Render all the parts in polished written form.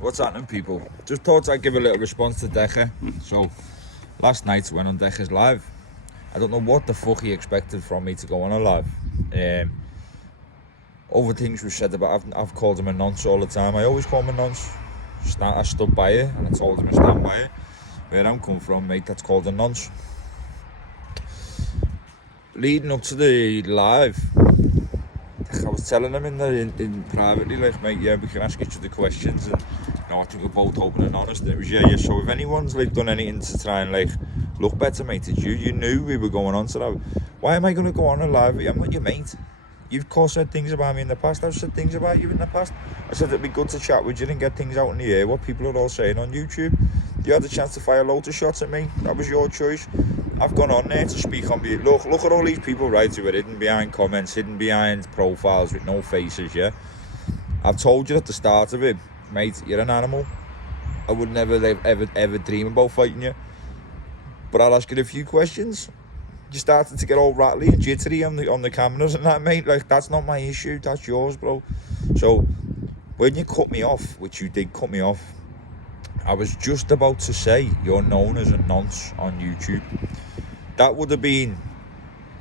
What's happening, people? Just thought I'd give a little response to Decca. So, last night went on Decca's live. I don't know what the fuck he expected from me to go on a live. Over things we've said about, I've called him a nonce all the time. I always call him a nonce. I stood by it and I told him to stand by it. Where I'm coming from, mate, that's called a nonce. Leading up to the live, I was telling him in privately, like, mate, yeah, we can ask each other questions, and I think we're both open and honest. And it was yeah. So if anyone's like done anything to try and like look better, mate, it's you. You knew we were going on to that. Why am I going to go on a live? I'm not your mate. You've of course said things about me in the past. I've said things about you in the past. I said it'd be good to chat with you and get things out in the air, what people are all saying on YouTube. You had the chance to fire loads of shots at me. That was your choice. I've gone on there to speak on me. Look at all these people, right, who are hidden behind comments, hidden behind profiles with no faces, yeah? I've told you at the start of it, mate, you're an animal. I would never ever dream about fighting you. But I'll ask you a few questions. You started to get all rattly and jittery on the cameras and that, mate. Like, that's not my issue, that's yours, bro. So, when you cut me off, which you did cut me off, I was just about to say you're known as a nonce on YouTube. That would have been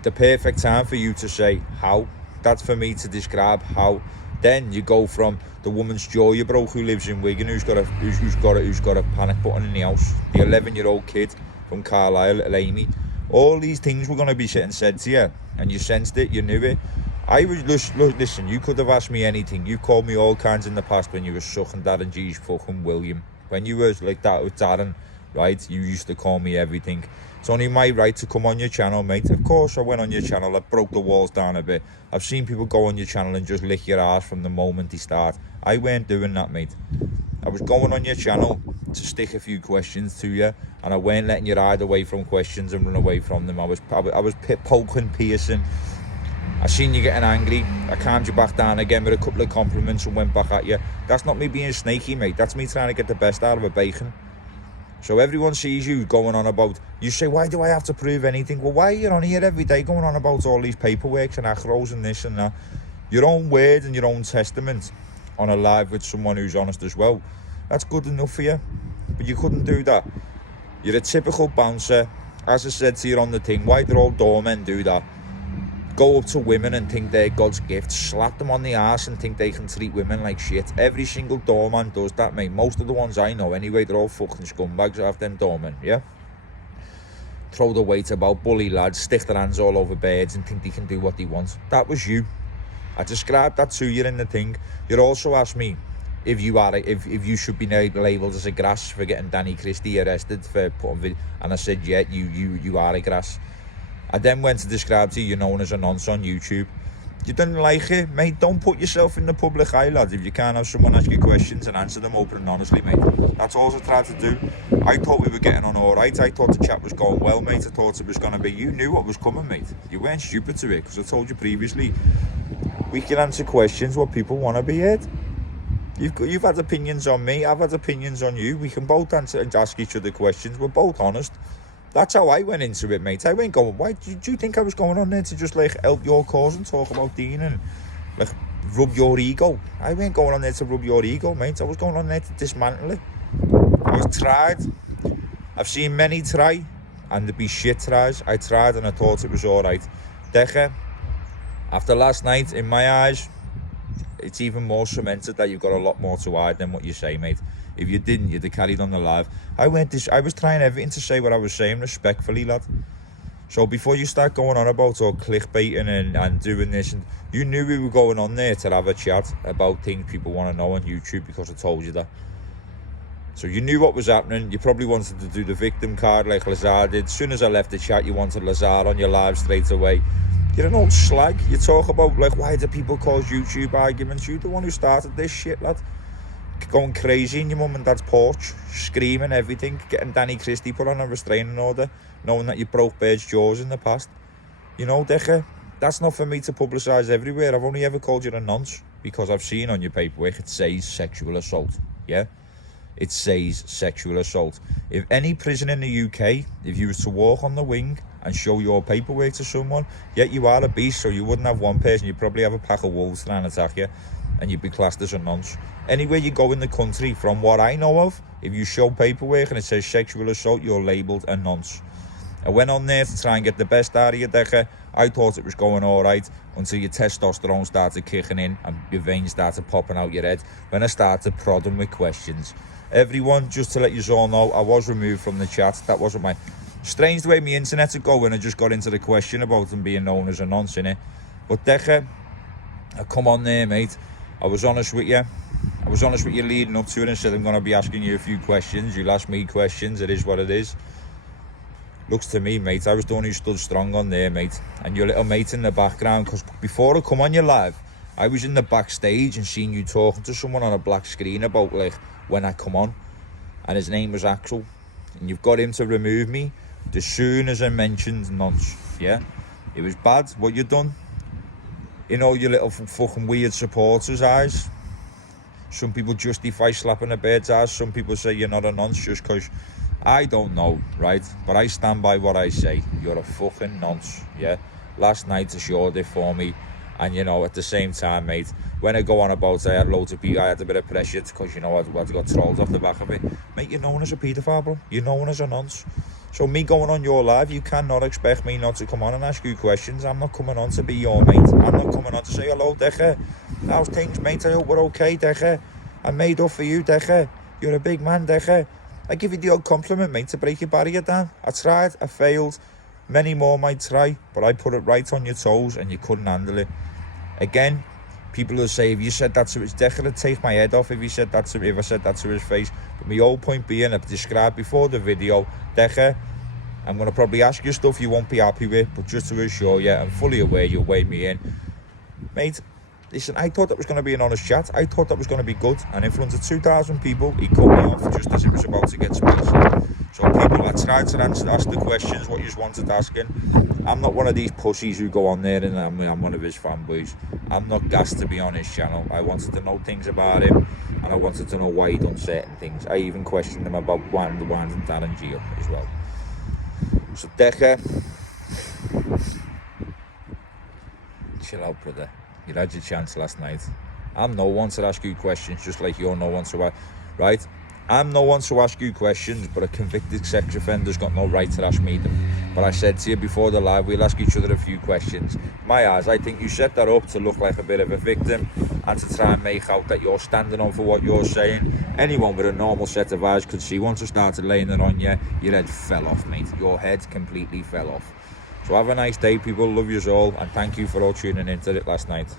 the perfect time for you to say how. That's for me to describe how. Then you go from the woman's jaw you broke who lives in Wigan, who's got a panic button in the house, the 11-year-old kid from Carlisle, little Amy. All these things were going to be said to you, and you sensed it, you knew it. I was listen. You could have asked me anything. You called me all kinds in the past when you were sucking Darren G's fucking William. When you was like that with Darren, right? You used to call me everything. It's only my right to come on your channel, mate. Of course I went on your channel, I broke the walls down a bit. I've seen people go on your channel and just lick your ass from the moment they start. I weren't doing that, mate. I was going on your channel to stick a few questions to you, and I weren't letting you hide away from questions and run away from them. I was poking, piercing. I seen you getting angry. I calmed you back down again with a couple of compliments and went back at you. That's not me being snaky, mate. That's me trying to get the best out of a bacon. So everyone sees you going on about, you say, why do I have to prove anything? Well, why are you on here every day going on about all these paperworks and acros and this and that? Your own word and your own testament on a live with someone who's honest as well. That's good enough for you. But you couldn't do that. You're a typical bouncer. As I said to you on the thing, why do all doormen do that? Go up to women and think they're God's gift, slap them on the ass and think they can treat women like shit. Every single doorman does that, mate. Most of the ones I know anyway, they're all fucking scumbags of them doormen, yeah? Throw the weight about, bully lads, stick their hands all over beds and think they can do what they want. That was you. I described that to you in the thing. You also asked me if you should be labelled as a grass for getting Danny Christie arrested for putting video, and I said, yeah, you are a grass. I then went to describe to you, you're known as a nonce on YouTube. You didn't like it, mate. Don't put yourself in the public eye, lads. If you can't have someone ask you questions and answer them open and honestly, mate. That's all I tried to do. I thought we were getting on all right. I thought the chat was going well, mate. I thought it was going to be. You knew what was coming, mate. You weren't stupid to it, because I told you previously, we can answer questions what people want to be heard. You've had opinions on me. I've had opinions on you. We can both answer and ask each other questions. We're both honest. That's how I went into it, mate. I went going, why do you think I was going on there to just like help your cause and talk about Dean and like rub your ego? I weren't going on there to rub your ego, mate. I was going on there to dismantle it. I was tried. I've seen many try and there be shit tries. I tried and I thought it was alright. Decca, after last night, in my eyes, it's even more cemented that you've got a lot more to hide than what you say, mate. If you didn't, you'd have carried on the live. I was trying everything to say what I was saying respectfully, lad. So before you start going on about or clickbaiting and doing this, and you knew we were going on there to have a chat about things people want to know on YouTube, because I told you that. So you knew what was happening. You probably wanted to do the victim card like Lazar did. As soon as I left the chat, you wanted Lazar on your live straight away. You're an old slag. You talk about like, why do people cause YouTube arguments? You're the one who started this shit, lad. Going crazy in your mum and dad's porch, screaming everything, getting Danny Christie put on a restraining order, knowing that you broke Bird's jaws in the past. You know, Decca, that's not for me to publicise everywhere. I've only ever called you a nonce because I've seen on your paperwork it says sexual assault, yeah? It says sexual assault. If any prison in the UK, if you was to walk on the wing and show your paperwork to someone, yet you are a beast, so you wouldn't have one person, you'd probably have a pack of wolves trying to attack you. and you'd be classed as a nonce. Anywhere you go in the country, from what I know of, if you show paperwork and it says sexual assault, you're labelled a nonce. I went on there to try and get the best out of you, Decca. I thought it was going all right until your testosterone started kicking in and your veins started popping out your head when I started prodding with questions. Everyone, just to let you all know, I was removed from the chat. That wasn't my... Strange the way my internet would go when I just got into the question about them being known as a nonce, innit? But Decca, I come on there, mate. I was honest with you. I was honest with you leading up to it and said I'm going to be asking you a few questions. You'll ask me questions. It is what it is. Looks to me, mate, I was the one who stood strong on there, mate. And your little mate in the background, because before I come on your live, I was in the backstage and seen you talking to someone on a black screen about, like, when I come on. And his name was Axel. And you've got him to remove me as soon as I mentioned nonce, yeah? It was bad, what you done. In all your little fucking weird supporters' eyes. Some people justify slapping a bird's eyes. Some people say you're not a nonce just because... I don't know, right? But I stand by what I say. You're a fucking nonce, yeah? Last night assured it for me. And, you know, at the same time, mate, when I go on about I had loads of people, I had a bit of pressure because, you know, I got trolled off the back of it. Mate, you're known as a paedophile, bro. You're known as a nonce. So me going on your live, you cannot expect me not to come on and ask you questions. I'm not coming on to be your mate. I'm not coming on to say, hello, Decca. How's things, mate? I hope we're okay, Decca. I made up for you, Decca. You're a big man, Decca. I give you the old compliment, mate, to break your barrier down. I tried, I failed. Many more might try, but I put it right on your toes and you couldn't handle it. Again, people will say, if you said that to his Decca, would take my head off if I said that to his face. But my whole point being, I've described before the video, Decca, I'm going to probably ask you stuff you won't be happy with, but just to assure you, I'm fully aware you'll weigh me in. Mate, listen, I thought that was going to be an honest chat. I thought that was going to be good. And in front of 2,000 people, he cut me off just as it was about to get spicy. So people, I tried to ask the questions what you just wanted asking. I'm not one of these pussies who go on there and I'm one of his fanboys. I'm not gassed to be on his channel. I wanted to know things about him and I wanted to know why he done certain things. I even questioned him about winding down in jail as well. So Decca, chill out, brother. You had your chance last night. I'm no one to ask you questions, just like you're no one to, right? I'm no one to ask you questions, but a convicted sex offender's got no right to ask me them. But I said to you before the live, we'll ask each other a few questions. My eyes, I think you set that up to look like a bit of a victim and to try and make out that you're standing on for what you're saying. Anyone with a normal set of eyes could see once I started laying it on you, your head fell off, mate. Your head completely fell off. So have a nice day, people. Love yous all, and thank you for all tuning into it last night.